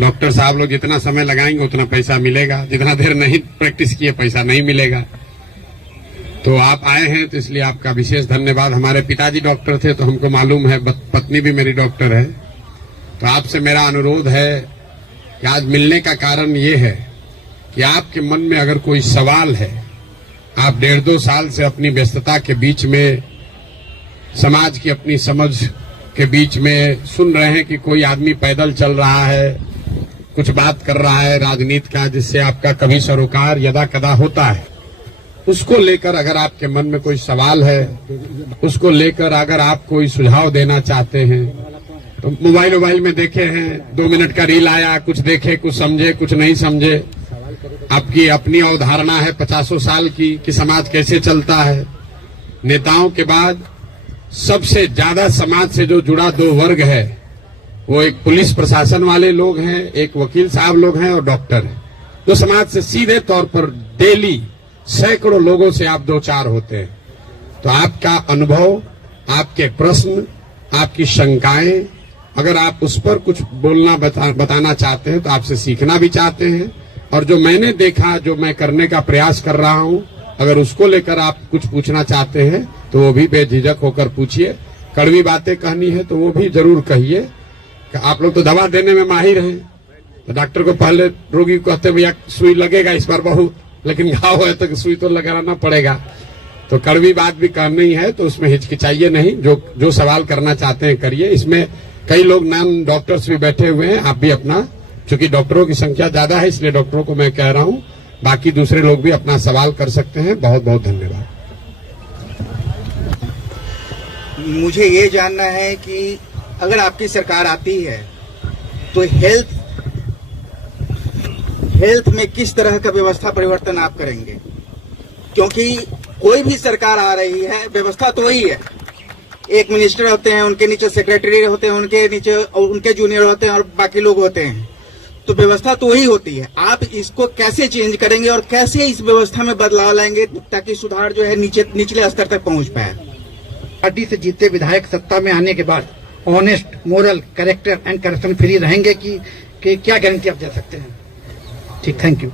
Doctor साहब लोग जितना समय लगाएंगे उतना पैसा मिलेगा, जितना देर नहीं प्रैक्टिस किए पैसा नहीं मिलेगा। तो आप आए हैं तो इसलिए आपका विशेष धन्यवाद। हमारे पिताजी डॉक्टर थे तो हमको मालूम है, पत्नी भी मेरी डॉक्टर है। तो आपसे मेरा अनुरोध है कि आज मिलने का कारण ये है कि आपके मन में अगर कोई सवाल है, आप 1.5-2 साल से अपनी व्यस्तता के बीच में, समाज की अपनी समझ के बीच में सुन रहे हैं कि कोई आदमी पैदल चल रहा है, कुछ बात कर रहा है राजनीति का, जिससे आपका कभी सरोकार यदा कदा होता है। उसको लेकर अगर आपके मन में कोई सवाल है, उसको लेकर अगर आप कोई सुझाव देना चाहते हैं, तो मोबाइल में देखे हैं 2 मिनट का रील आया, कुछ देखे, कुछ समझे, कुछ नहीं समझे। आपकी अपनी अवधारणा है 50 साल की कि समाज कैसे चलता है। नेताओं के बाद सबसे ज्यादा समाज से जो जुड़ा 2 वर्ग है, वो एक पुलिस प्रशासन वाले लोग हैं, एक वकील साहब लोग हैं और डॉक्टर हैं, जो समाज से सीधे तौर पर डेली सैकड़ों लोगों से आप 2-4 होते हैं। तो आपका अनुभव, आपके प्रश्न, आपकी शंकाएं, अगर आप उस पर कुछ बोलना बताना चाहते हैं तो आपसे सीखना भी चाहते हैं, और जो मैंने देखा, जो मैं करने का प्रयास कर रहा हूं, अगर उसको लेकर आप कुछ पूछना चाहते हैं तो वो भी बेझिझक होकर पूछिए। कड़वी बातें कहनी है तो वो भी जरूर कहिए। आप लोग तो दवा देने में माहिर हैं, तो डॉक्टर को पहले रोगी को कहते भैया सुई लगेगा इस बार बहुत, लेकिन घाव है तो सुई तो लगाना पड़ेगा। तो कड़वी बात भी करनी है तो उसमें हिचकिचाइए नहीं, जो सवाल करना चाहते हैं करिए। इसमें कई लोग नॉन डॉक्टर्स भी बैठे हुए हैं, आप भी अपना, चूंकि डॉक्टरों की संख्या ज्यादा है इसलिए डॉक्टरों को मैं कह रहा हूं, बाकी दूसरे लोग भी अपना सवाल कर सकते हैं। बहुत बहुत धन्यवाद। मुझे ये जानना है कि अगर आपकी सरकार आती है तो हेल्थ में किस तरह का व्यवस्था परिवर्तन आप करेंगे? क्योंकि कोई भी सरकार आ रही है, व्यवस्था तो वही है। एक मिनिस्टर होते हैं, उनके नीचे सेक्रेटरी होते हैं, उनके नीचे उनके जूनियर होते हैं और बाकी लोग होते हैं, तो व्यवस्था तो वही होती है। आप इसको कैसे चेंज करेंगे और कैसे इस व्यवस्था में बदलाव लाएंगे ताकि सुधार जो है निचले स्तर तक पहुंच पाए? पार्टी से जीते विधायक सत्ता में आने के बाद honest, moral, character and corruption free रहेंगे कि क्या गारंटी आप दे सकते हैं? ठीक, थैंक यू।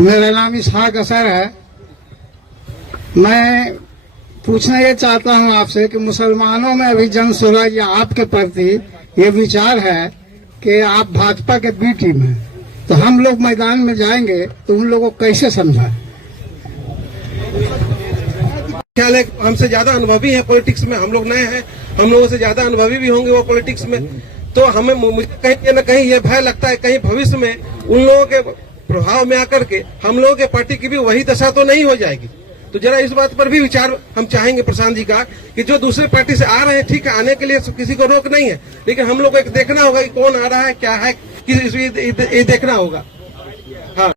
मेरा नाम इसहाक असर है। मैं पूछना ये चाहता हूं आपसे कि मुसलमानों में अभी जन सुराज या आपके प्रति ये विचार है कि आप भाजपा के बी टीम हैं, तो हम लोग मैदान में जाएंगे तो उन लोगों को कैसे समझाएं? ख्याल है हमसे ज्यादा अनुभवी है पॉलिटिक्स में, हम लोग नए हैं, हम लोगों से ज्यादा अनुभवी भी होंगे वो पॉलिटिक्स में। तो हमें मुझे कहीं न कहीं ये भय लगता है कहीं भविष्य में उन लोगों के प्रभाव में आकर के हम लोगों के पार्टी की भी वही दशा तो नहीं हो जाएगी। तो जरा इस बात पर भी विचार हम चाहेंगे प्रशांत जी का कि जो दूसरे पार्टी से आ रहे हैं, ठीक है, आने के लिए किसी को रोक नहीं है, लेकिन हम लोग को एक देखना होगा कि कौन आ रहा है, क्या है, ये देखना होगा। हाँ,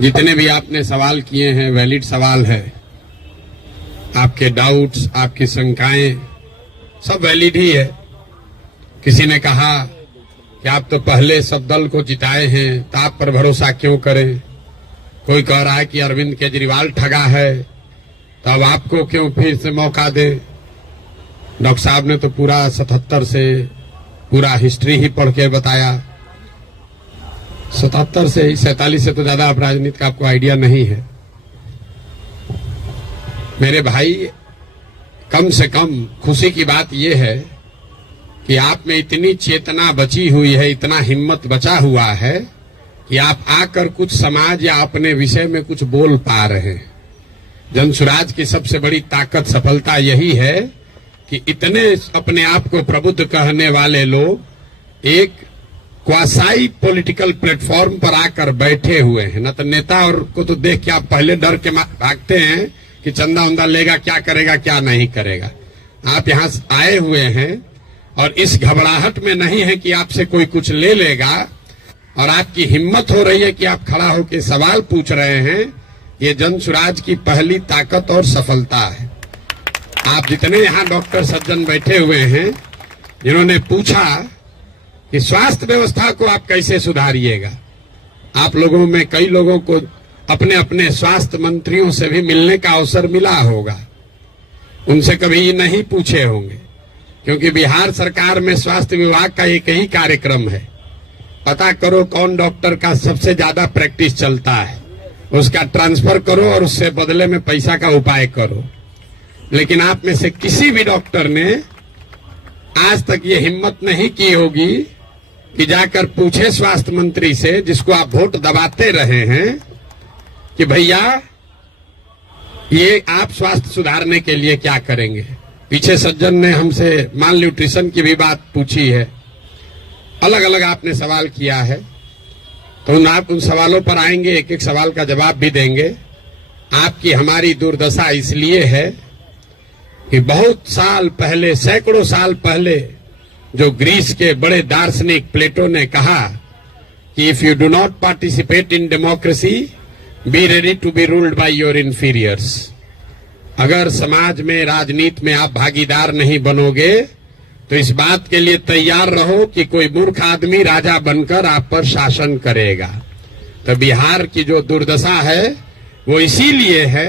जितने भी आपने सवाल किए हैं वैलिड सवाल है, आपके डाउट्स, आपकी शंकाएं सब वैलिड ही है। किसी ने कहा कि आप तो पहले सब दल को जिताए हैं तो आप पर भरोसा क्यों करें। कोई कह रहा है कि अरविंद केजरीवाल ठगा है तो अब आपको क्यों फिर से मौका दे। डॉक्टर साहब ने तो पूरा 77 से पूरा हिस्ट्री ही पढ़ के बताया। 77 से 47 से तो ज्यादा आप राजनीति का आपको आइडिया नहीं है। मेरे भाई, कम से कम खुशी की बात यह है कि आप में इतनी चेतना बची हुई है, इतना हिम्मत बचा हुआ है कि आप आकर कुछ समाज या अपने विषय में कुछ बोल पा रहे हैं। जनसुराज की सबसे बड़ी ताकत, सफलता यही है कि इतने अपने आप को प्रबुद्ध कहने वाले लोग एक क्वासाई पॉलिटिकल प्लेटफॉर्म पर आकर बैठे हुए हैं। न तो नेता और को तो देख के आप पहले डर के भागते हैं कि चंदा उंदा लेगा, क्या करेगा, क्या नहीं करेगा। आप यहाँ आए हुए हैं और इस घबराहट में नहीं है कि आपसे कोई कुछ ले लेगा, और आपकी हिम्मत हो रही है कि आप खड़ा होकर सवाल पूछ रहे हैं। ये जनसुराज की पहली ताकत और सफलता है। आप जितने यहाँ डॉक्टर सज्जन बैठे हुए हैं, जिन्होंने पूछा कि स्वास्थ्य व्यवस्था को आप कैसे सुधारिएगा, आप लोगों में कई लोगों को अपने अपने स्वास्थ्य मंत्रियों से भी मिलने का अवसर मिला होगा। उनसे कभी नहीं पूछे होंगे, क्योंकि बिहार सरकार में स्वास्थ्य विभाग का एक ही कार्यक्रम है पता करो कौन डॉक्टर का सबसे ज्यादा प्रैक्टिस चलता है, उसका ट्रांसफर करो और उससे बदले में पैसा का उपाय करो। लेकिन आप में से किसी भी डॉक्टर ने आज तक ये हिम्मत नहीं की होगी कि जाकर पूछे स्वास्थ्य मंत्री से, जिसको आप वोट दबाते रहे हैं, कि भैया ये आप स्वास्थ्य सुधारने के लिए क्या करेंगे। पीछे सज्जन ने हमसे माल न्यूट्रिशन की भी बात पूछी है, अलग अलग आपने सवाल किया है, तो आप उन सवालों पर आएंगे, एक एक सवाल का जवाब भी देंगे। आपकी हमारी दुर्दशा इसलिए है कि बहुत साल पहले, सैकड़ों साल पहले, जो ग्रीस के बड़े दार्शनिक प्लेटो ने कहा कि if you do not participate in democracy, be ready to be ruled by your inferiors. अगर समाज में, राजनीति में आप भागीदार नहीं बनोगे तो इस बात के लिए तैयार रहो कि कोई मूर्ख आदमी राजा बनकर आप पर शासन करेगा। तो बिहार की जो दुर्दशा है वो इसीलिए है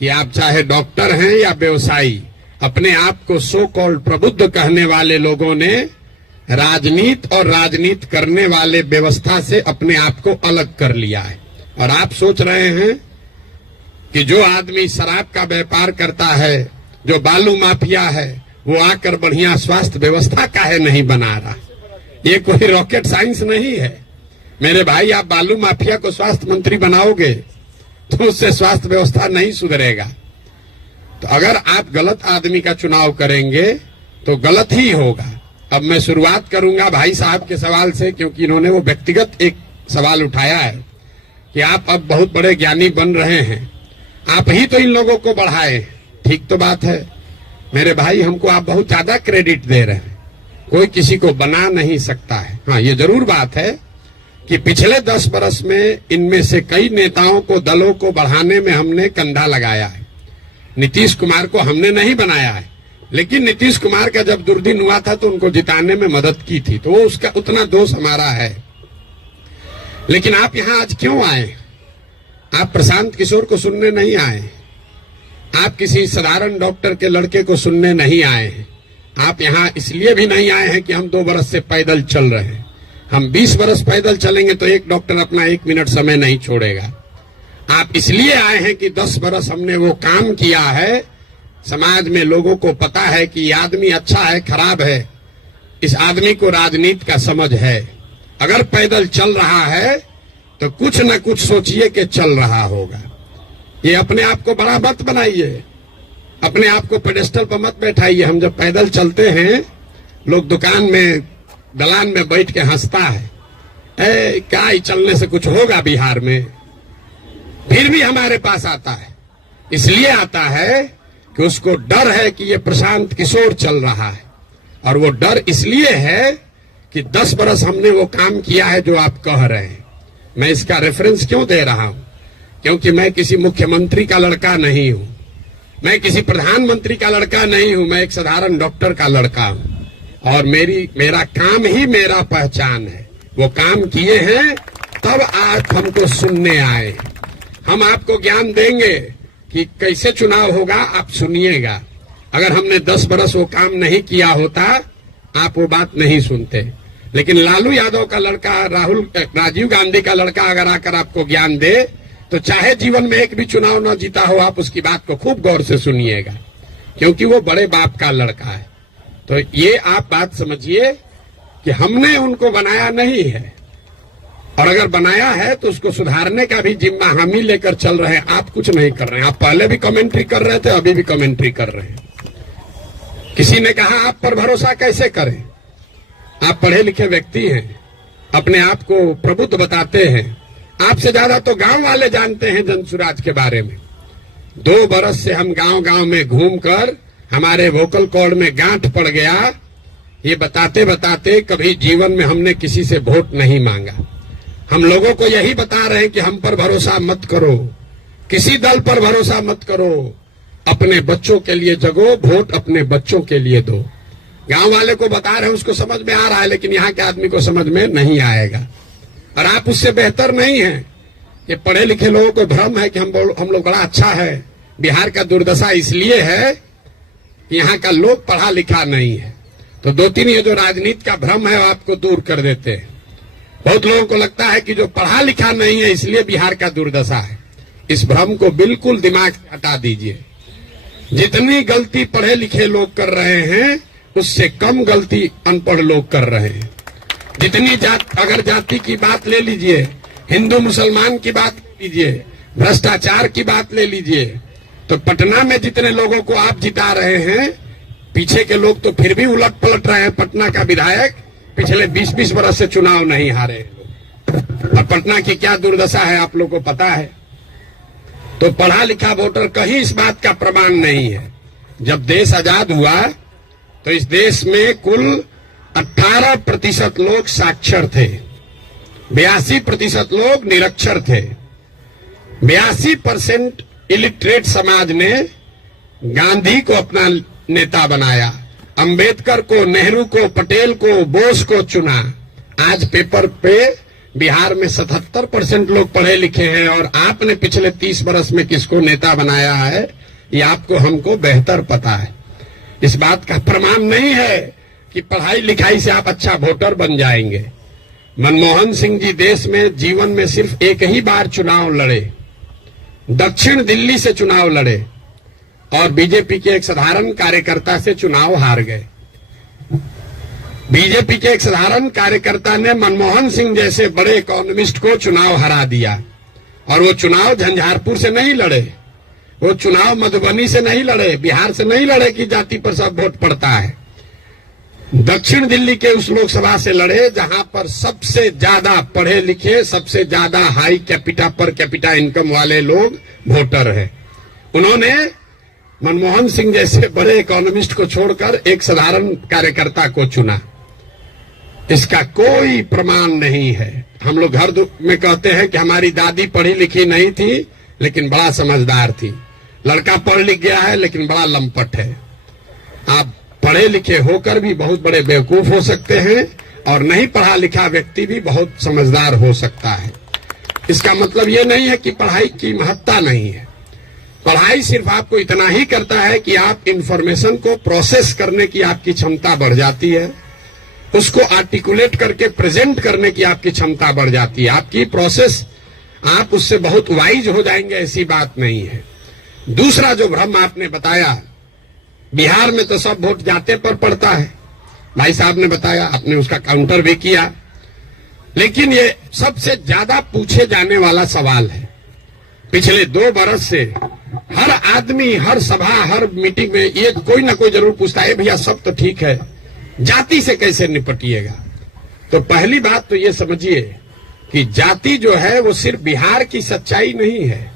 कि आप चाहे डॉक्टर हैं या व्यवसायी, अपने आप को सो कॉल्ड प्रबुद्ध कहने वाले लोगों ने राजनीति और राजनीति करने वाले व्यवस्था से अपने आप को अलग कर लिया है। और आप सोच रहे हैं कि जो आदमी शराब का व्यापार करता है, जो बालू माफिया है, वो आकर बढ़िया स्वास्थ्य व्यवस्था काहे नहीं बना रहा। ये कोई रॉकेट साइंस नहीं है मेरे भाई। आप बालू माफिया को स्वास्थ्य मंत्री बनाओगे तो उससे स्वास्थ्य व्यवस्था नहीं सुधरेगा। तो अगर आप गलत आदमी का चुनाव करेंगे तो गलत ही होगा। अब मैं शुरुआत करूंगा भाई साहब के सवाल से, क्योंकि इन्होंने वो व्यक्तिगत एक सवाल उठाया है कि आप अब बहुत बड़े ज्ञानी बन रहे हैं, आप ही तो इन लोगों को बढ़ाए। ठीक तो बात है मेरे भाई, हमको आप बहुत ज्यादा क्रेडिट दे रहे हैं, कोई किसी को बना नहीं सकता है। हाँ, ये जरूर बात है कि पिछले 10 वर्ष में इनमें से कई नेताओं को, दलों को बढ़ाने में हमने कंधा लगाया है। नीतीश कुमार को हमने नहीं बनाया है, लेकिन नीतीश कुमार का जब दुर्दिन हुआ था तो उनको जिताने में मदद की थी, तो वो उसका उतना दोष हमारा है। लेकिन आप यहाँ आज क्यों आए? आप प्रशांत किशोर को सुनने नहीं आए, आप किसी साधारण डॉक्टर के लड़के को सुनने नहीं आए हैं। आप यहाँ इसलिए भी नहीं आए हैं कि हम 2 बरस से पैदल चल रहे हैं। हम 20 बरस पैदल चलेंगे तो एक डॉक्टर अपना 1 मिनट समय नहीं छोड़ेगा। आप इसलिए आए हैं कि 10 बरस हमने वो काम किया है, समाज में लोगों को पता है कि ये आदमी अच्छा है, खराब है, इस आदमी को राजनीति का समझ है। अगर पैदल चल रहा है तो कुछ न कुछ सोचिए कि चल रहा होगा। ये अपने आप को बड़ा मत बनाइए, अपने आप को पेडेस्टल पर मत बैठाइए। हम जब पैदल चलते हैं, लोग दुकान में, दलान में बैठ के हंसता है, क्या ही चलने से कुछ होगा बिहार में। फिर भी हमारे पास आता है, इसलिए आता है कि उसको डर है कि ये प्रशांत किशोर चल रहा है। और वो डर इसलिए है कि 10 बरस हमने वो काम किया है जो आप कह रहे हैं। मैं इसका रेफरेंस क्यों दे रहा हूं? क्योंकि मैं किसी मुख्यमंत्री का लड़का नहीं हूं, मैं किसी प्रधानमंत्री का लड़का नहीं हूं, मैं एक साधारण डॉक्टर का लड़का हूं। और मेरा काम ही मेरा पहचान है। वो काम किए हैं तब आप हमको सुनने आए। हम आपको ज्ञान देंगे कि कैसे चुनाव होगा, आप सुनिएगा। अगर हमने 10 बरस वो काम नहीं किया होता, आप वो बात नहीं सुनते। लेकिन लालू यादव का लड़का, राजीव गांधी का लड़का अगर आकर आपको ज्ञान दे, तो चाहे जीवन में एक भी चुनाव न जीता हो, आप उसकी बात को खूब गौर से सुनिएगा, क्योंकि वो बड़े बाप का लड़का है। तो ये आप बात समझिए कि हमने उनको बनाया नहीं है, और अगर बनाया है तो उसको सुधारने का भी जिम्मा हम ही लेकर चल रहे हैं। आप कुछ नहीं कर रहे हैं। आप पहले भी कमेंट्री कर रहे थे, अभी भी कमेंट्री कर रहे हैं। किसी ने कहा आप पर भरोसा कैसे करें? आप पढ़े लिखे व्यक्ति हैं, अपने आप को प्रबुद्ध बताते हैं, आपसे ज्यादा तो गांव वाले जानते हैं जनसुराज के बारे में। 2 बरस से हम गांव गांव में घूमकर हमारे वोकल कॉर्ड में गांठ पड़ गया। ये बताते बताते कभी जीवन में हमने किसी से वोट नहीं मांगा। हम लोगों को यही बता रहे हैं कि हम पर भरोसा मत करो, किसी दल पर भरोसा मत करो, अपने बच्चों के लिए जगो, वोट अपने बच्चों के लिए दो। गांव वाले को बता रहे हैं, उसको समझ में आ रहा है, लेकिन यहाँ के आदमी को समझ में नहीं आएगा। और आप उससे बेहतर नहीं हैं। ये पढ़े लिखे लोगों को भ्रम है कि हम लोग बड़ा अच्छा है। बिहार का दुर्दशा इसलिए है कि यहाँ का लोग पढ़ा लिखा नहीं है। तो 2-3 ये जो राजनीति का भ्रम है, वो आपको दूर कर देते हैं। बहुत लोगों को लगता है कि जो पढ़ा लिखा नहीं है इसलिए बिहार का दुर्दशा है। इस भ्रम को बिल्कुल दिमाग से हटा दीजिए। जितनी गलती पढ़े लिखे लोग कर रहे हैं उससे कम गलती अनपढ़ लोग कर रहे हैं। जितनी अगर जाति की बात ले लीजिए, हिंदू मुसलमान की बात ले लीजिए, भ्रष्टाचार की बात ले लीजिए, तो पटना में जितने लोगों को आप जिता रहे हैं, पीछे के लोग तो फिर भी उलट पलट रहे हैं। पटना का विधायक पिछले 20-20 वर्ष से चुनाव नहीं हारे और पटना की क्या दुर्दशा है आप लोग को पता है। तो पढ़ा लिखा वोटर कहीं इस बात का प्रमाण नहीं है। जब देश आजाद हुआ तो इस देश में कुल 18% लोग साक्षर थे, 82% लोग निरक्षर थे। 82% इलिटरेट समाज ने गांधी को अपना नेता बनाया, अंबेडकर को, नेहरू को, पटेल को, बोस को चुना। आज पेपर पे बिहार में 77% लोग पढ़े लिखे हैं और आपने पिछले 30 वर्ष में किसको नेता बनाया है ये आपको हमको बेहतर पता है। इस बात का प्रमाण नहीं है कि पढ़ाई लिखाई से आप अच्छा वोटर बन जाएंगे। मनमोहन सिंह जी देश में जीवन में सिर्फ एक ही बार चुनाव लड़े, दक्षिण दिल्ली से चुनाव लड़े और बीजेपी के एक साधारण कार्यकर्ता से चुनाव हार गए। बीजेपी के एक साधारण कार्यकर्ता ने मनमोहन सिंह जैसे बड़े इकोनॉमिस्ट को चुनाव हरा दिया और वो चुनाव झंझारपुर से नहीं लड़े, वो चुनाव मधुबनी से नहीं लड़े, बिहार से नहीं लड़े कि जाति पर सब वोट पड़ता है। दक्षिण दिल्ली के उस लोकसभा से लड़े जहां पर सबसे ज्यादा पढ़े लिखे, सबसे ज्यादा high capita per capita income वाले लोग वोटर हैं। उन्होंने मनमोहन सिंह जैसे बड़े इकोनॉमिस्ट को छोड़कर एक साधारण कार्यकर्ता को चुना। इसका कोई प्रमाण नहीं है। हम लोग घर में कहते हैं कि हमारी दादी पढ़ी लिखी नहीं थी लेकिन बड़ा समझदार थी। लड़का पढ़ लिख गया है लेकिन बड़ा लंपट है। आप पढ़े लिखे होकर भी बहुत बड़े बेवकूफ हो सकते हैं और नहीं पढ़ा लिखा व्यक्ति भी बहुत समझदार हो सकता है। इसका मतलब ये नहीं है कि पढ़ाई की महत्ता नहीं है। पढ़ाई सिर्फ आपको इतना ही करता है कि आप इंफॉर्मेशन को प्रोसेस करने की आपकी क्षमता बढ़ जाती है, उसको आर्टिकुलेट करके प्रेजेंट करने की आपकी क्षमता बढ़ जाती है। आपकी प्रोसेस, आप उससे बहुत वाइज हो जाएंगे, ऐसी बात नहीं है। दूसरा जो भ्रम आपने बताया, बिहार में तो सब वोट जाते पर पड़ता है, भाई साहब ने बताया, आपने उसका काउंटर भी किया, लेकिन ये सबसे ज्यादा पूछे जाने वाला सवाल है। पिछले 2 बरस से हर आदमी, हर सभा, हर मीटिंग में ये कोई ना कोई जरूर पूछता है, भैया सब तो ठीक है, जाति से कैसे निपटिएगा। तो पहली बात तो ये समझिए कि जाति जो है वो सिर्फ बिहार की सच्चाई नहीं है,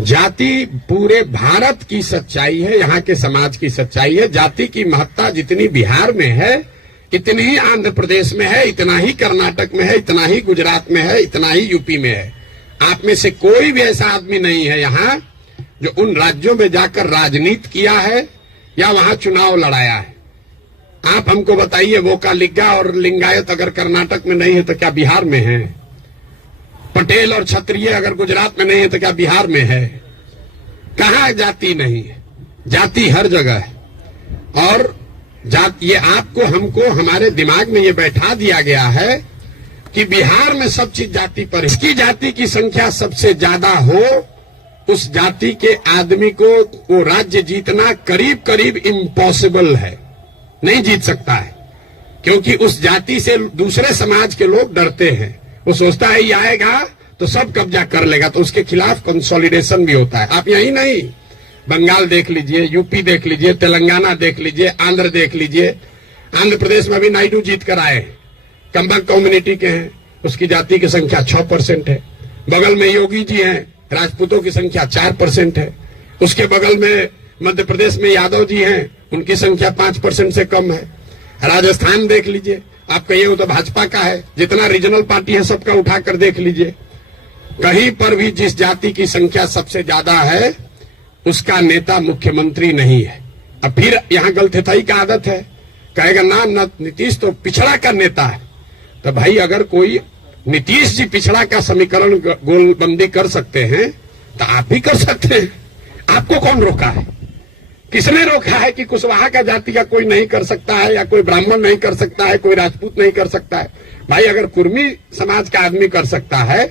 जाति पूरे भारत की सच्चाई है, यहाँ के समाज की सच्चाई है। जाति की महत्ता जितनी बिहार में है इतनी ही आंध्र प्रदेश में है, इतना ही कर्नाटक में है, इतना ही गुजरात में है, इतना ही यूपी में है। आप में से कोई भी ऐसा आदमी नहीं है यहाँ जो उन राज्यों में जाकर राजनीति किया है या वहां चुनाव लड़ाया है। आप हमको बताइए, वोका लिग्गा और लिंगायत अगर कर्नाटक में नहीं है तो क्या बिहार में है? पटेल और क्षत्रिय अगर गुजरात में नहीं है तो क्या बिहार में है? कहाँ जाति नहीं है? जाति हर जगह है। और ये आपको हमको हमारे दिमाग में ये बैठा दिया गया है कि बिहार में सब चीज जाति पर है। इसकी जाति की संख्या सबसे ज्यादा हो, उस जाति के आदमी को वो राज्य जीतना करीब करीब इम्पॉसिबल है, नहीं जीत सकता है, क्योंकि उस जाति से दूसरे समाज के लोग डरते हैं। वो सोचता है ये आएगा तो सब कब्जा कर लेगा, तो उसके खिलाफ कंसोलिडेशन भी होता है। आप यही नहीं, बंगाल देख लीजिए, यूपी देख लीजिए, तेलंगाना देख लीजिए, आंध्र देख लीजिए। आंध्र प्रदेश में भी नायडू जीत कर आए, कंबक कम्युनिटी के हैं, उसकी जाति की संख्या 6% है। बगल में योगी जी हैं, राजपूतों की संख्या 4% है। उसके बगल में मध्य प्रदेश में यादव जी हैं, उनकी संख्या 5% से कम है। राजस्थान देख लीजिए, आप कहिए वो तो भाजपा का है, जितना रीजनल पार्टी है सबका उठाकर देख लीजिए, कहीं पर भी जिस जाति की संख्या सबसे ज्यादा है उसका नेता मुख्यमंत्री नहीं है। अब फिर यहाँ गलतफहमी का आदत है, कहेगा ना नीतीश तो पिछड़ा का नेता है। तो भाई अगर कोई नीतीश जी पिछड़ा का समीकरण गोलबंदी कर सकते हैं तो आप भी कर सकते हैं, आपको कौन रोका है? किसने रोका है कि कुशवाहा का जाति का कोई नहीं कर सकता है, या कोई ब्राह्मण नहीं कर सकता है, कोई राजपूत नहीं कर सकता है? भाई अगर कुर्मी समाज का आदमी कर सकता है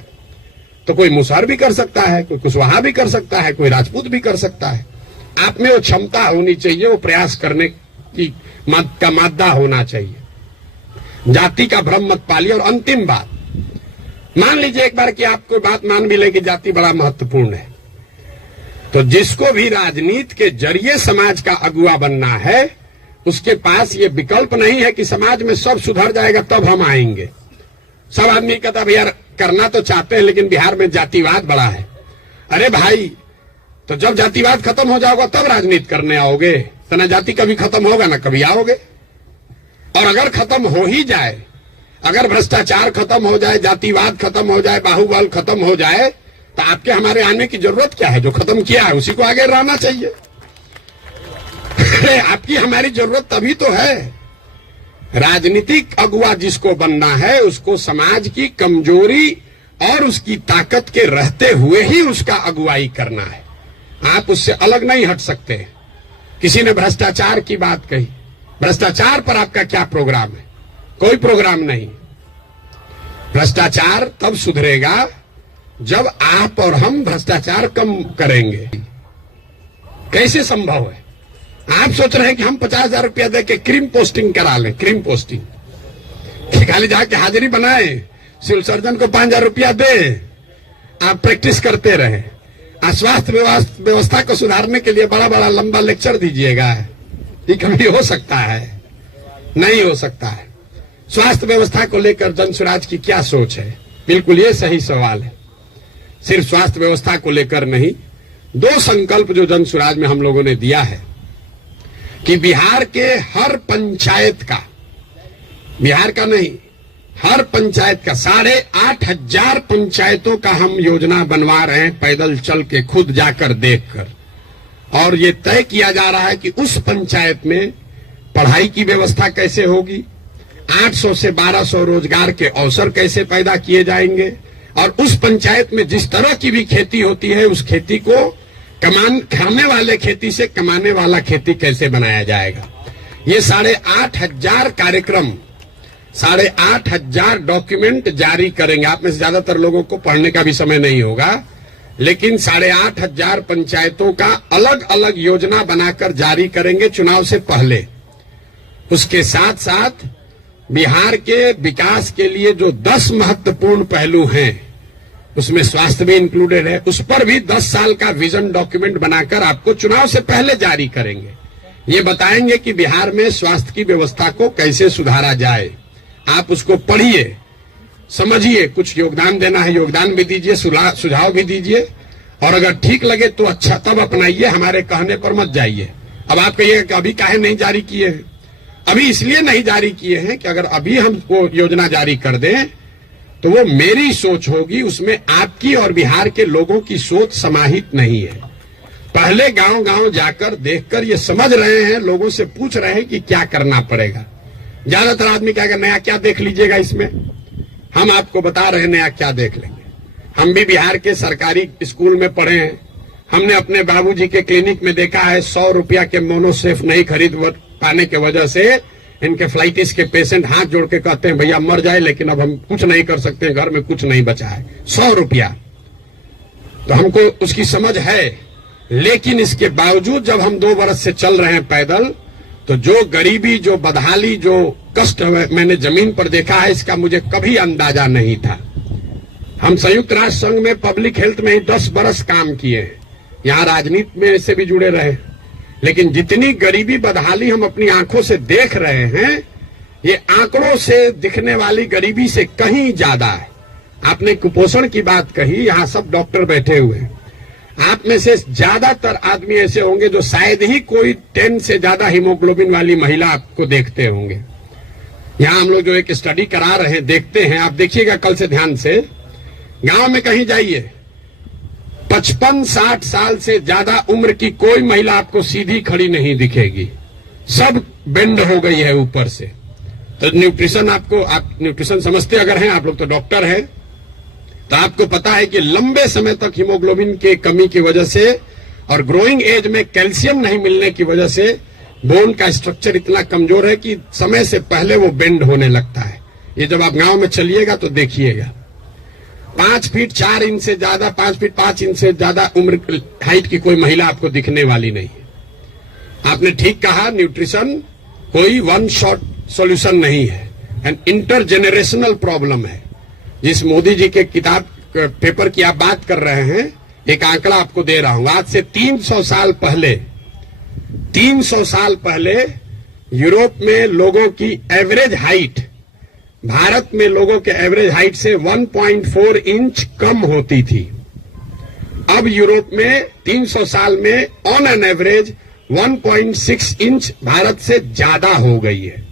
तो कोई मुसहर भी कर सकता है, कोई कुशवाहा भी कर सकता है, कोई राजपूत भी कर सकता है। आप में वो क्षमता होनी चाहिए, वो प्रयास करने की का मादा होना चाहिए। जाति का भ्रम मत पालिए। और अंतिम बात, मान लीजिए एक बार कि आप कोई बात मान भी ले कि जाति बड़ा महत्वपूर्ण है, तो जिसको भी राजनीति के जरिए समाज का अगुवा बनना है, उसके पास ये विकल्प नहीं है कि समाज में सब सुधर जाएगा तब हम आएंगे। सब आदमी कहता भैया करना तो चाहते हैं लेकिन बिहार में जातिवाद बड़ा है। अरे भाई, तो जब जातिवाद खत्म हो जाएगा तब राजनीति करने आओगे, तो ना जाति कभी खत्म होगा ना कभी आओगे। और अगर खत्म हो ही जाए, अगर भ्रष्टाचार खत्म हो जाए, जातिवाद खत्म हो जाए, बाहुबल खत्म हो जाए, तो आपके हमारे आने की जरूरत क्या है? जो खत्म किया है उसी को आगे रहना चाहिए। आपकी हमारी जरूरत तभी तो है। राजनीतिक अगुवा जिसको बनना है उसको समाज की कमजोरी और उसकी ताकत के रहते हुए ही उसका अगुवाई करना है। आप उससे अलग नहीं हट सकते। किसी ने भ्रष्टाचार की बात कही, भ्रष्टाचार पर आपका क्या प्रोग्राम है? कोई प्रोग्राम नहीं। भ्रष्टाचार तब सुधरेगा जब आप और हम भ्रष्टाचार कम करेंगे। कैसे संभव है? आप सोच रहे हैं कि हम 50,000 रुपया दे के क्रीम पोस्टिंग करा लें, क्रीम पोस्टिंग खाली जाके हाजिरी बनाए, सिविल सर्जन को 5,000 रुपया दे, आप प्रैक्टिस करते रहे। स्वास्थ्य व्यवस्था को सुधारने के लिए बड़ा बड़ा लंबा लेक्चर दीजिएगा, ये कभी हो सकता है? नहीं हो सकता है। स्वास्थ्य व्यवस्था को लेकर जनसुराज की क्या सोच है? बिल्कुल ये सही सवाल है। सिर्फ स्वास्थ्य व्यवस्था को लेकर नहीं, 2 संकल्प जो जनसुराज में हम लोगों ने दिया है कि बिहार के हर पंचायत का, बिहार का नहीं, हर पंचायत का 8,500 पंचायतों का हम योजना बनवा रहे हैं, पैदल चल के खुद जाकर देखकर। और ये तय किया जा रहा है कि उस पंचायत में पढ़ाई की व्यवस्था कैसे होगी, 800 से 1200 रोजगार के अवसर कैसे पैदा किए जाएंगे, और उस पंचायत में जिस तरह की भी खेती होती है उस खेती को खाने वाले खेती से कमाने वाला खेती कैसे बनाया जाएगा। ये 8,500 कार्यक्रम, 8,500 डॉक्यूमेंट जारी करेंगे। आप में से ज्यादातर लोगों को पढ़ने का भी समय नहीं होगा, लेकिन 8,500 पंचायतों का अलग अलग योजना बनाकर जारी करेंगे चुनाव से पहले। उसके साथ साथ बिहार के विकास के लिए जो 10 महत्वपूर्ण पहलू हैं, उसमें स्वास्थ्य भी इंक्लूडेड है, उस पर भी 10 साल का विजन डॉक्यूमेंट बनाकर आपको चुनाव से पहले जारी करेंगे। ये बताएंगे कि बिहार में स्वास्थ्य की व्यवस्था को कैसे सुधारा जाए। आप उसको पढ़िए, समझिए, कुछ योगदान देना है योगदान भी दीजिए, सुझाव भी दीजिए, और अगर ठीक लगे तो अच्छा तब अपनाइए, हमारे कहने पर मत जाइए। अब आप कहिएगा कि अभी काहे नहीं जारी किए हैं? अभी इसलिए नहीं जारी किए हैं कि अगर अभी हम वो योजना जारी कर दें तो वो मेरी सोच होगी, उसमें आपकी और बिहार के लोगों की सोच समाहित नहीं है। पहले गांव गांव जाकर देखकर ये समझ रहे हैं, लोगों से पूछ रहे हैं कि क्या करना पड़ेगा। ज्यादातर आदमी कहेगा नया क्या देख लीजिएगा इसमें, हम आपको बता रहे हैं नया क्या देख लेंगे। हम भी बिहार के सरकारी स्कूल में पढ़े हैं, हमने अपने बाबूजी के क्लिनिक में देखा है 100 रुपया के मोनोसेफ नहीं खरीद पाने की वजह से इनके फ्लाइटिस के पेशेंट हाथ जोड़ के कहते हैं भैया मर जाए, लेकिन अब हम कुछ नहीं कर सकते, घर में कुछ नहीं बचा है, 100 रुपया। तो हमको उसकी समझ है, लेकिन इसके बावजूद जब हम 2 वर्ष से चल रहे हैं पैदल, तो जो गरीबी, जो बदहाली, जो कष्ट मैंने जमीन पर देखा है, इसका मुझे कभी अंदाजा नहीं था। हम संयुक्त राष्ट्र संघ में पब्लिक हेल्थ में ही 10 बरस काम किए, यहाँ राजनीति में से भी जुड़े रहे, लेकिन जितनी गरीबी बदहाली हम अपनी आंखों से देख रहे हैं, ये आंकड़ों से दिखने वाली गरीबी से कहीं ज्यादा है। आपने कुपोषण की बात कही, यहाँ सब डॉक्टर बैठे हुए हैं, आप में से ज्यादातर आदमी ऐसे होंगे जो शायद ही कोई 10 से ज्यादा हीमोग्लोबिन वाली महिला आपको देखते होंगे। यहाँ हम लोग जो एक स्टडी करा रहे हैं, देखते हैं, आप देखिएगा कल से ध्यान से, गांव में कहीं जाइए, 55-60 साल से ज्यादा उम्र की कोई महिला आपको सीधी खड़ी नहीं दिखेगी, सब बेंड हो गई है ऊपर से। तो न्यूट्रिशन, आप न्यूट्रिशन समझते अगर हैं, आप लोग तो डॉक्टर हैं, तो आपको पता है कि लंबे समय तक हीमोग्लोबिन के कमी की वजह से और ग्रोइंग एज में कैल्शियम नहीं मिलने की वजह से बोन का स्ट्रक्चर इतना कमजोर है कि समय से पहले वो बेंड होने लगता है। ये जब आप गांव में चलिएगा तो देखिएगा। 5 फीट 4 इंच से ज्यादा, 5 फीट 5 इंच से ज्यादा उम्र हाइट की कोई महिला आपको दिखने वाली नहीं है। आपने ठीक कहा, न्यूट्रिशन कोई वन शॉट सॉल्यूशन नहीं है, एंड इंटरजेनरेशनल प्रॉब्लम है। जिस मोदी जी के किताब पेपर की आप बात कर रहे हैं, एक आंकड़ा आपको दे रहा हूं। आज से 300 साल पहले यूरोप में लोगों की एवरेज हाइट भारत में लोगों के एवरेज हाइट से 1.4 इंच कम होती थी। अब यूरोप में 300 साल में on an average 1.6 inch Bharat से ज्यादा हो गई है।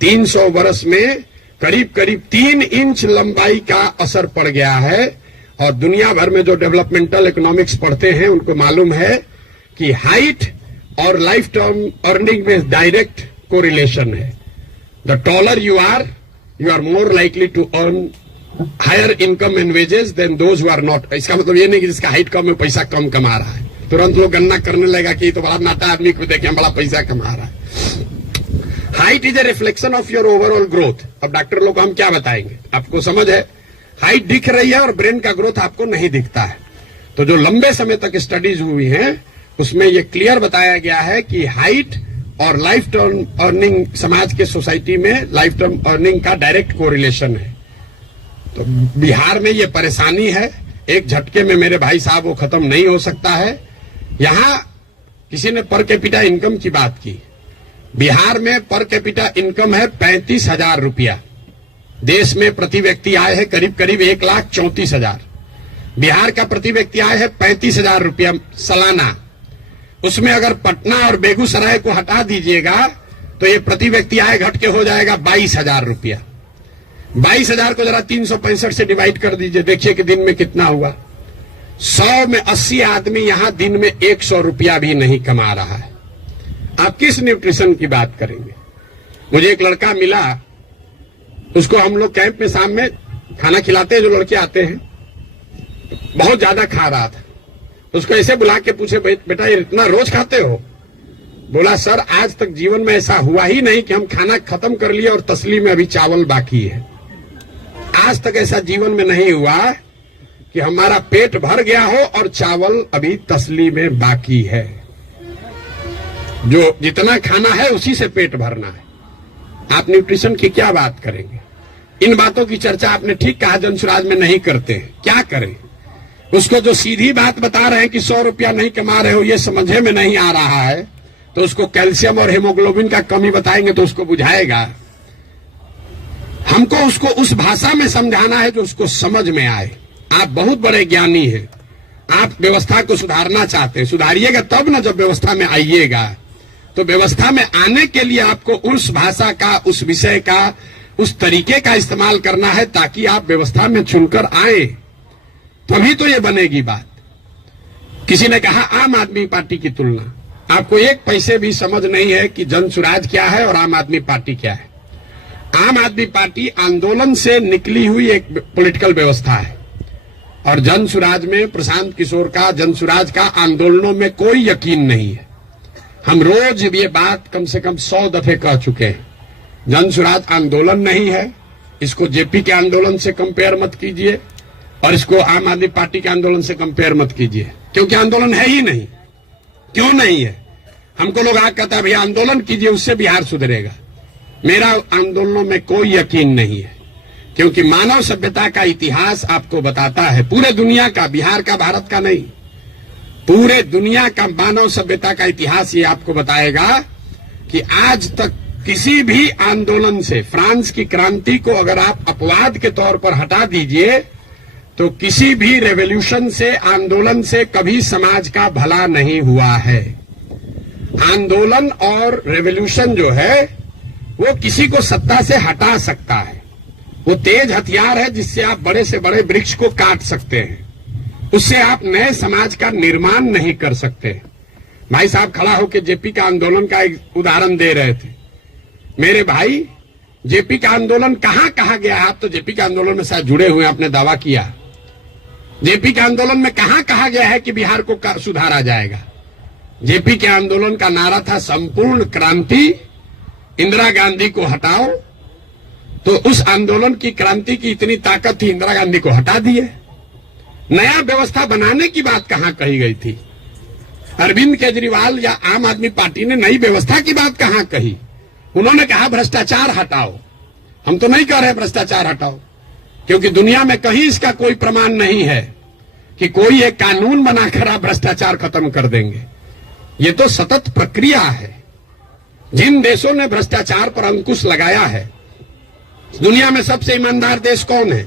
300 वर्ष में करीब करीब 3 इंच लंबाई का असर पड़ गया है। और दुनिया भर में जो डेवलपमेंटल इकोनॉमिक्स पढ़ते हैं उनको मालूम है कि हाइट और लाइफ टर्म अर्निंग में डायरेक्ट कोरिलेशन है। The taller you are more likely to earn higher income and wages than those who are not. इसका मतलब ये नहीं कि जिसका हाइट कम है पैसा कम कमा रहा है। तुरंत लोग गन्ना करने लगेगा कि तो बड़ा नाटा आदमी को देखे बड़ा पैसा कमा रहा है। Height is a reflection of your overall growth. अब डॉक्टर लोग को हम क्या बताएंगे, आपको समझ है, हाइट दिख रही है और ब्रेन का ग्रोथ आपको नहीं दिखता है। तो जो लंबे समय तक स्टडीज हुई हैं उसमें यह क्लियर बताया गया है कि हाइट और लाइफ टर्म अर्निंग, समाज के सोसाइटी में लाइफ टर्म अर्निंग का डायरेक्ट कोरिलेशन है। तो बिहार में ये परेशानी है, एक झटके में मेरे भाई साहब वो खत्म नहीं हो सकता है। यहां किसी ने पर कैपिटा इनकम की बात की। बिहार में पर कैपिटा इनकम है 35,000 रुपया। देश में प्रति व्यक्ति आय है करीब करीब 1,34,000। बिहार का प्रति व्यक्ति आय है 35,000 रुपया सालाना। उसमें अगर पटना और बेगूसराय को हटा दीजिएगा तो ये प्रति व्यक्ति आय घट के हो जाएगा 22,000 रुपया। 22,000 को जरा 365 से डिवाइड कर दीजिए, देखिए कि दिन में कितना हुआ। 100 में 80 आदमी यहां दिन में 100 रुपया भी नहीं कमा रहा है। आप किस न्यूट्रिशन की बात करेंगे। मुझे एक लड़का मिला, उसको हम लोग कैंप में शाम में खाना खिलाते हैं, जो लड़के आते हैं, बहुत ज्यादा खा रहा था। उसको ऐसे बुला के पूछे, बेटा ये इतना रोज खाते हो? बोला सर आज तक जीवन में ऐसा हुआ ही नहीं कि हम खाना खत्म कर लिए और तसली में अभी चावल बाकी है। आज तक ऐसा जीवन में नहीं हुआ कि हमारा पेट भर गया हो और चावल अभी तसली में बाकी है। जो जितना खाना है उसी से पेट भरना है। आप न्यूट्रिशन की क्या बात करेंगे। इन बातों की चर्चा आपने ठीक कहा जनसुराज में नहीं करते हैं। क्या करें, उसको जो सीधी बात बता रहे हैं कि 100 रुपया नहीं कमा रहे हो ये समझे में नहीं आ रहा है, तो उसको कैल्शियम और हेमोग्लोबिन का कमी बताएंगे तो उसको बुझाएगा। हमको उसको उस भाषा में समझाना है जो उसको समझ में आए। आप बहुत बड़े ज्ञानी हैं, आप व्यवस्था को सुधारना चाहते हैं, सुधारिएगा तब ना जब व्यवस्था में आइएगा। तो व्यवस्था में आने के लिए आपको उस भाषा का, उस विषय का, उस तरीके का इस्तेमाल करना है ताकि आप व्यवस्था में चुनकर आए, तभी तो ये बनेगी बात। किसी ने कहा आम आदमी पार्टी की तुलना, आपको एक पैसे भी समझ नहीं है कि जनसुराज क्या है और आम आदमी पार्टी क्या है। आम आदमी पार्टी आंदोलन से निकली हुई एक पॉलिटिकल व्यवस्था है और जनसुराज में प्रशांत किशोर का, जनसुराज का आंदोलनों में कोई यकीन नहीं है। हम रोज ये बात कम से कम 100 दफे कह चुके हैं। जनसुराज आंदोलन नहीं है, इसको जेपी के आंदोलन से कंपेयर मत कीजिए और इसको आम आदमी पार्टी के आंदोलन से कंपेयर मत कीजिए, क्योंकि आंदोलन है ही नहीं। क्यों नहीं है? हमको लोग आज कहता है भैया आंदोलन कीजिए उससे बिहार सुधरेगा। मेरा आंदोलनों में कोई यकीन नहीं है, क्योंकि मानव सभ्यता का इतिहास आपको बताता है, पूरे दुनिया का, बिहार का, भारत का नहीं, पूरे दुनिया का मानव सभ्यता का इतिहास ये आपको बताएगा कि आज तक किसी भी आंदोलन से, फ्रांस की क्रांति को अगर आप अपवाद के तौर पर हटा दीजिए तो किसी भी रेवोल्यूशन से, आंदोलन से कभी समाज का भला नहीं हुआ है। आंदोलन और रेवोल्यूशन जो है वो किसी को सत्ता से हटा सकता है। वो तेज हथियार है जिससे आप बड़े से बड़े वृक्ष को काट सकते हैं, उससे आप नए समाज का निर्माण नहीं कर सकते। भाई साहब खड़ा होकर जेपी का आंदोलन का एक उदाहरण दे रहे थे। मेरे भाई, जेपी का आंदोलन कहां कहा गया है? आप तो जेपी के आंदोलन में शायद जुड़े हुए, आपने दावा किया। जेपी के आंदोलन में कहां कहा गया है कि बिहार को सुधारा जाएगा? जेपी के आंदोलन का नारा था संपूर्ण क्रांति, इंदिरा गांधी को हटाओ। तो उस आंदोलन की क्रांति की इतनी ताकत थी, इंदिरा गांधी को हटा दिए। नया व्यवस्था बनाने की बात कहां कही गई थी? अरविंद केजरीवाल या आम आदमी पार्टी ने नई व्यवस्था की बात कहां कही? उन्होंने कहा भ्रष्टाचार हटाओ। हम तो नहीं कह रहे भ्रष्टाचार हटाओ, क्योंकि दुनिया में कहीं इसका कोई प्रमाण नहीं है कि कोई एक कानून बनाकर आप भ्रष्टाचार खत्म कर देंगे। ये तो सतत प्रक्रिया है। जिन देशों ने भ्रष्टाचार पर अंकुश लगाया है, दुनिया में सबसे ईमानदार देश कौन है?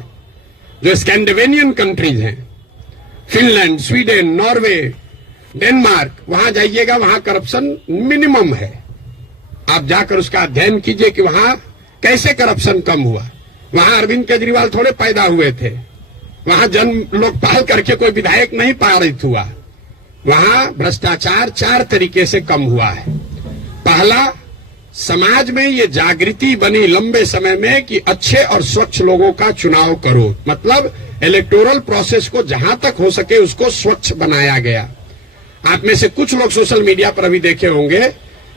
जो स्कैंडिनेवियन कंट्रीज हैं, फिनलैंड, स्वीडन, नॉर्वे, डेनमार्क, वहां जाइएगा, वहां करप्शन मिनिमम है। आप जाकर उसका अध्ययन कीजिए कि वहां कैसे करप्शन कम हुआ। वहां अरविंद केजरीवाल थोड़े पैदा हुए थे, वहां जन्म लोकपाल करके कोई विधायक नहीं पारित हुआ। वहां भ्रष्टाचार 4 तरीके से कम हुआ है। पहला, समाज में ये जागृति बनी लंबे समय में कि अच्छे और स्वच्छ लोगों का चुनाव करो, मतलब इलेक्टोरल प्रोसेस को जहां तक हो सके उसको स्वच्छ बनाया गया। आप में से कुछ लोग सोशल मीडिया पर अभी देखे होंगे,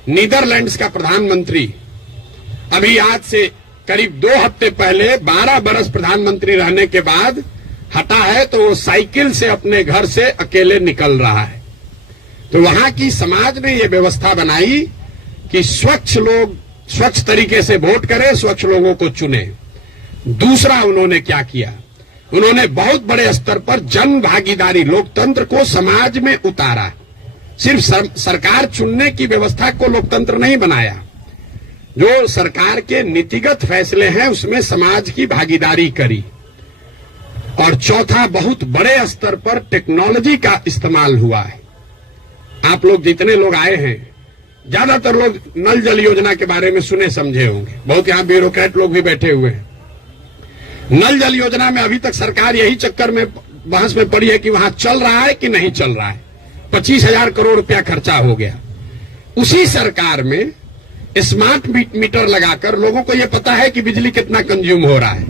नीदरलैंड्स का प्रधानमंत्री अभी आज से करीब 2 हफ्ते पहले 12 बरस प्रधानमंत्री रहने के बाद हटा है, तो वो साइकिल से अपने घर से अकेले निकल रहा है। तो वहां की समाज ने ये व्यवस्था बनाई कि स्वच्छ लोग स्वच्छ तरीके से वोट करें, स्वच्छ लोगों को चुने। दूसरा उन्होंने क्या किया? उन्होंने बहुत बड़े स्तर पर जन भागीदारी, लोकतंत्र को समाज में उतारा। सिर्फ सरकार चुनने की व्यवस्था को लोकतंत्र नहीं बनाया, जो सरकार के नीतिगत फैसले हैं उसमें समाज की भागीदारी करी। और चौथा, बहुत बड़े स्तर पर टेक्नोलॉजी का इस्तेमाल हुआ है। आप लोग जितने लोग आए हैं, ज्यादातर लोग नल जल योजना के बारे में सुने समझे होंगे। बहुत यहां ब्यूरोक्रेट लोग भी बैठे हुए हैं। नल जल योजना में अभी तक सरकार यही चक्कर में बहस में पड़ी है कि वहां चल रहा है कि नहीं चल रहा है। 25,000 करोड़ रुपया खर्चा हो गया। उसी सरकार में स्मार्ट मीटर लगाकर लोगों को यह पता है कि बिजली कितना कंज्यूम हो रहा है,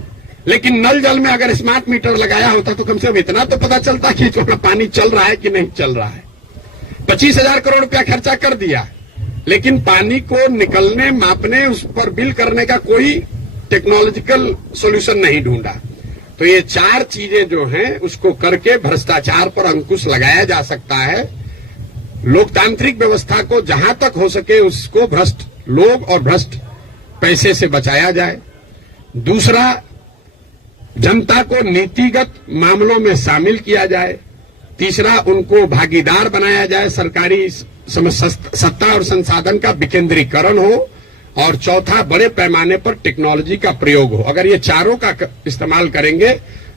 लेकिन नल जल में अगर स्मार्ट मीटर लगाया होता तो कम से कम इतना तो पता चलता कि पानी चल रहा है कि नहीं चल रहा है। 25,000 करोड़ रुपया खर्चा कर दिया, लेकिन पानी को निकलने, मापने, उस पर बिल करने का कोई टेक्नोलॉजिकल सॉल्यूशन नहीं ढूंढा। तो ये 4 चीजें जो हैं उसको करके भ्रष्टाचार पर अंकुश लगाया जा सकता है। लोकतांत्रिक व्यवस्था को जहां तक हो सके उसको भ्रष्ट लोग और भ्रष्ट पैसे से बचाया जाए। दूसरा, जनता को नीतिगत मामलों में शामिल किया जाए। तीसरा, उनको भागीदार बनाया जाए, सरकारी सत्ता और संसाधन का विकेंद्रीकरण हो। और चौथा, बड़े पैमाने पर टेक्नोलॉजी का प्रयोग हो। अगर ये चारों का इस्तेमाल करेंगे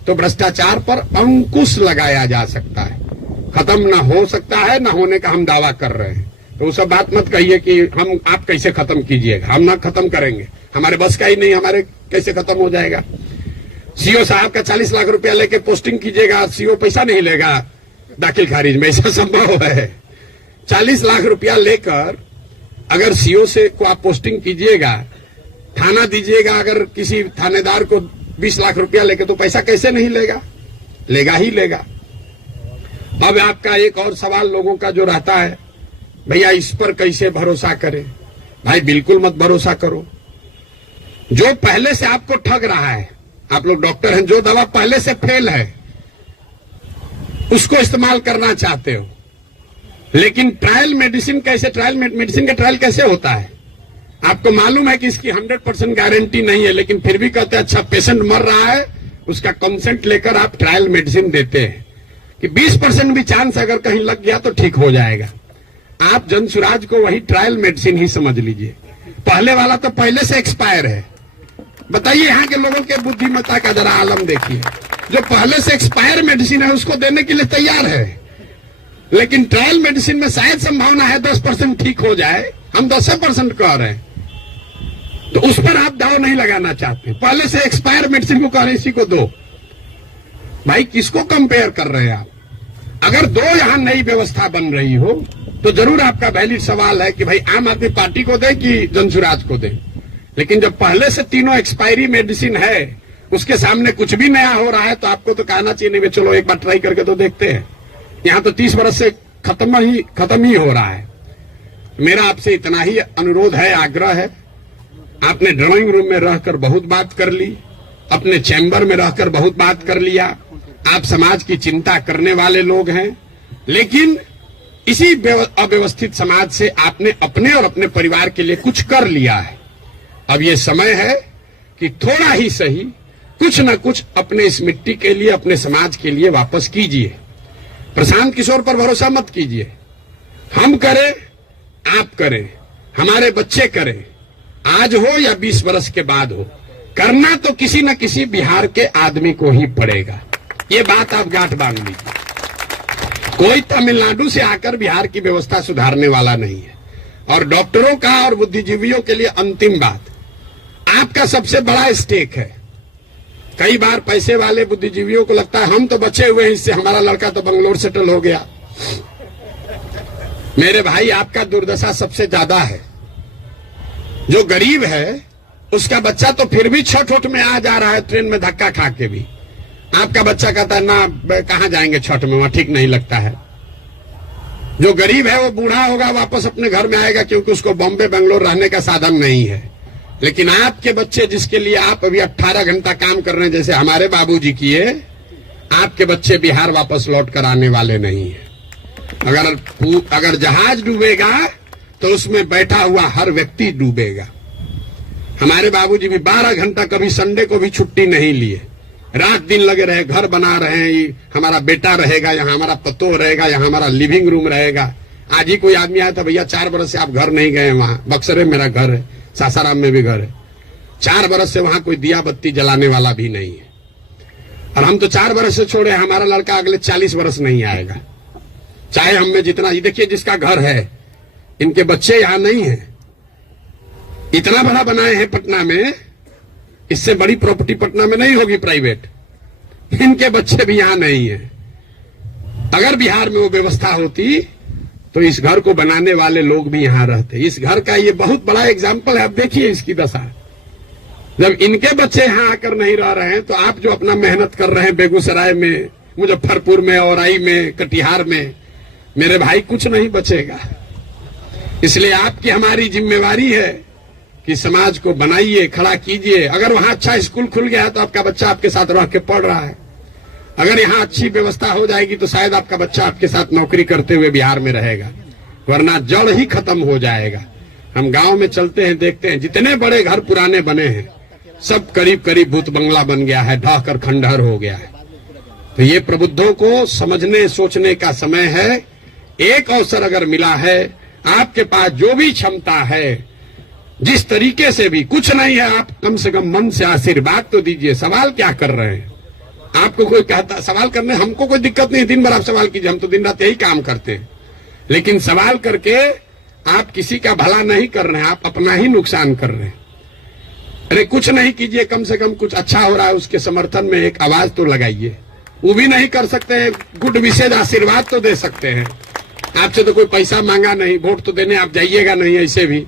तो भ्रष्टाचार पर अंकुश लगाया जा सकता है। खत्म ना हो सकता है, ना होने का हम दावा कर रहे हैं। तो सब बात मत कहिए कि हम आप कैसे खत्म कीजिएगा, हम ना खत्म करेंगे, हमारे बस का ही नहीं, हमारे कैसे खत्म हो जाएगा। सीओ साहब का 40 लाख रुपया लेके पोस्टिंग कीजिएगा, सीओ पैसा नहीं लेगा दाखिल खारिज में, ऐसा संभव है? 40 लाख रुपया लेकर अगर सीओ से को आप पोस्टिंग कीजिएगा, थाना दीजिएगा, अगर किसी थानेदार को 20 लाख रुपया लेके, तो पैसा कैसे नहीं लेगा? लेगा ही लेगा। अब आपका एक और सवाल लोगों का जो रहता है, भैया इस पर कैसे भरोसा करें? भाई बिल्कुल मत भरोसा करो। जो पहले से आपको ठग रहा है, आप लोग डॉक्टर हैं, जो दवा पहले से फेल है उसको इस्तेमाल करना चाहते हो, लेकिन ट्रायल मेडिसिन कैसे, मेडिसिन का ट्रायल कैसे होता है? आपको मालूम है कि इसकी 100% गारंटी नहीं है, लेकिन फिर भी कहते हैं अच्छा पेशेंट मर रहा है, उसका कंसेंट लेकर आप ट्रायल मेडिसिन देते हैं कि 20% भी चांस अगर कहीं लग गया तो ठीक हो जाएगा। आप जनसुराज को वही ट्रायल मेडिसिन ही समझ लीजिए। पहले वाला तो पहले से एक्सपायर है। बताइए यहाँ के लोगों के बुद्धिमत्ता का जरा आलम देखिए। जो पहले से एक्सपायर मेडिसिन है उसको देने के लिए तैयार है, लेकिन ट्रायल मेडिसिन में शायद संभावना है 10% ठीक हो जाए, हम 10% कह रहे हैं, तो उस पर आप दाव नहीं लगाना चाहते। पहले से एक्सपायर मेडिसिन को कह रहे इसी को दो। भाई किसको कंपेयर कर रहे हैं आप? अगर 2 यहां नई व्यवस्था बन रही हो तो जरूर आपका वैलिड सवाल है कि भाई आम आदमी पार्टी को दे कि जनसुराज को दे। लेकिन जब पहले से तीनों एक्सपायरी मेडिसिन है उसके सामने कुछ भी नया हो रहा है तो आपको तो कहना चाहिए नहीं, चलो एक बार ट्राई करके तो देखते हैं। यहाँ तो 30 वर्ष से खत्म ही हो रहा है। मेरा आपसे इतना ही अनुरोध है, आग्रह है। आपने ड्राइंग रूम में रहकर बहुत बात कर ली, अपने चैम्बर में रहकर बहुत बात कर लिया। आप समाज की चिंता करने वाले लोग हैं, लेकिन इसी अव्यवस्थित समाज से आपने अपने और अपने परिवार के लिए कुछ कर लिया है। अब ये समय है कि थोड़ा ही सही कुछ न कुछ अपने इस मिट्टी के लिए, अपने समाज के लिए वापस कीजिए। प्रशांत किशोर पर भरोसा मत कीजिए। हम करें, आप करें, हमारे बच्चे करें, आज हो या 20 वर्ष के बाद हो, करना तो किसी न किसी बिहार के आदमी को ही पड़ेगा। ये बात आप गांठ बांध लीजिए। कोई तमिलनाडु से आकर बिहार की व्यवस्था सुधारने वाला नहीं है। और डॉक्टरों का और बुद्धिजीवियों के लिए अंतिम बात, आपका सबसे बड़ा स्टेक है। कई बार पैसे वाले बुद्धिजीवियों को लगता है हम तो बचे हुए हैं, इससे हमारा लड़का तो बंगलोर सेटल हो गया। मेरे भाई, आपका दुर्दशा सबसे ज्यादा है। जो गरीब है उसका बच्चा तो फिर भी छठ उठ में आ जा रहा है, ट्रेन में धक्का खा के भी। आपका बच्चा कहता है ना, कहां जाएंगे छठ में, वहां ठीक नहीं लगता है। जो गरीब है वो बूढ़ा होगा, वापस अपने घर में आएगा, क्योंकि उसको बॉम्बे बंगलोर रहने का साधन नहीं है। लेकिन आपके बच्चे, जिसके लिए आप अभी 18 घंटा काम कर रहे हैं, जैसे हमारे बाबूजी किए, आपके बच्चे बिहार वापस लौट कर आने वाले नहीं है। अगर जहाज डूबेगा तो उसमें बैठा हुआ हर व्यक्ति डूबेगा। हमारे बाबूजी भी 12 घंटा, कभी संडे को भी छुट्टी नहीं लिए, रात दिन लगे रहे, घर बना रहे हैं। हमारा बेटा रहेगा यहाँ, हमारा पतोह रहेगा यहाँ, हमारा लिविंग रूम रहेगा। आज ही कोई आदमी आया था, भैया 4 बरस से आप घर नहीं गए, वहां बक्सर में मेरा घर है, सासाराम में भी घर है। 4 बरस से वहां कोई दिया बत्ती जलाने वाला भी नहीं है। और हम तो 4 बरस से छोड़े, हमारा लड़का अगले 40 बरस नहीं आएगा, चाहे हम में जितना। ये देखिए, जिसका घर है, इनके बच्चे यहां नहीं है। इतना बड़ा बनाए हैं पटना में, इससे बड़ी प्रॉपर्टी पटना में नहीं होगी प्राइवेट। इनके बच्चे भी यहां नहीं है। अगर बिहार में वो व्यवस्था होती तो इस घर को बनाने वाले लोग भी यहां रहते। इस घर का ये बहुत बड़ा एग्जाम्पल है। आप देखिए इसकी दशा। जब इनके बच्चे यहां आकर नहीं रह रहे हैं, तो आप जो अपना मेहनत कर रहे हैं बेगूसराय में, मुजफ्फरपुर में, औराई में, कटिहार में, मेरे भाई कुछ नहीं बचेगा। इसलिए आपकी हमारी जिम्मेवारी है कि समाज को बनाइए, खड़ा कीजिए। अगर वहां अच्छा स्कूल खुल गया है तो आपका बच्चा आपके साथ रह के पढ़ रहा है। अगर यहाँ अच्छी व्यवस्था हो जाएगी तो शायद आपका बच्चा आपके साथ नौकरी करते हुए बिहार में रहेगा, वरना जड़ ही खत्म हो जाएगा। हम गांव में चलते हैं, देखते हैं जितने बड़े घर पुराने बने हैं, सब करीब करीब भूत बंगला बन गया है, ढह कर खंडहर हो गया है। तो ये प्रबुद्धों को समझने सोचने का समय है। एक अवसर अगर मिला है, आपके पास जो भी क्षमता है, जिस तरीके से भी, कुछ नहीं है, आप कम से कम मन से आशीर्वाद तो दीजिए। सवाल क्या कर रहे हैं? आपको कोई कहता सवाल करने, हमको कोई दिक्कत नहीं, दिन भर आप सवाल कीजिए, हम तो दिन रात यही काम करते हैं। लेकिन सवाल करके आप किसी का भला नहीं कर रहे हैं, आप अपना ही नुकसान कर रहे हैं। अरे कुछ नहीं कीजिए, कम से कम कुछ अच्छा हो रहा है उसके समर्थन में एक आवाज तो लगाइए। वो भी नहीं कर सकते, गुड विशेष आशीर्वाद तो दे सकते हैं। आपसे तो कोई पैसा मांगा नहीं, वोट तो देने आप जाइएगा नहीं ऐसे भी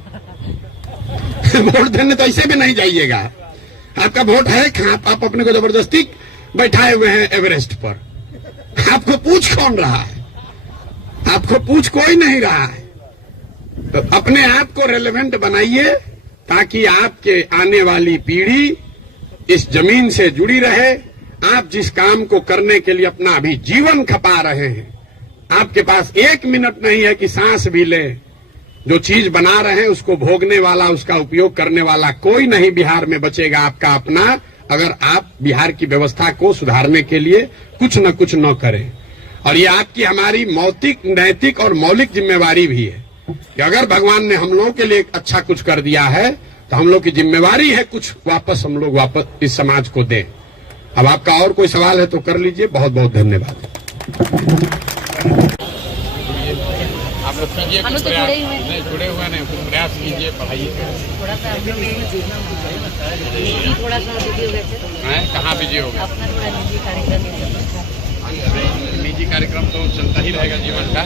वोट देने तो ऐसे भी नहीं जाइएगा। आपका वोट है कहाँ? आप अपने को जबरदस्ती बैठाए हुए हैं एवरेस्ट पर। आपको पूछ कौन रहा है? आपको पूछ कोई नहीं रहा है। तो अपने आप को रेलेवेंट बनाइए, ताकि आपके आने वाली पीढ़ी इस जमीन से जुड़ी रहे। आप जिस काम को करने के लिए अपना अभी जीवन खपा रहे हैं, आपके पास 1 मिनट नहीं है कि सांस भी ले। जो चीज बना रहे हैं उसको भोगने वाला, उसका उपयोग करने वाला कोई नहीं बिहार में बचेगा आपका अपना, अगर आप बिहार की व्यवस्था को सुधारने के लिए कुछ न कुछ न करें। और ये आपकी हमारी मौतिक, नैतिक और मौलिक जिम्मेवारी भी है कि अगर भगवान ने हम लोगों के लिए अच्छा कुछ कर दिया है तो हम लोग की जिम्मेवारी है कुछ वापस हम लोग वापस इस समाज को दें। अब आपका और कोई सवाल है तो कर लीजिए। बहुत बहुत धन्यवाद। आप लोग कीजिए कुछ प्रयास, नहीं जुड़े हुए नहीं, कुछ प्रयास कीजिए, पढ़ाइए। थोड़ा सा बिजी हो गए थे। कहाँ बिजी हो गए? अपना थोड़ा निजी कार्यक्रम निजी कार्यक्रम तो चलता ही रहेगा जीवन का।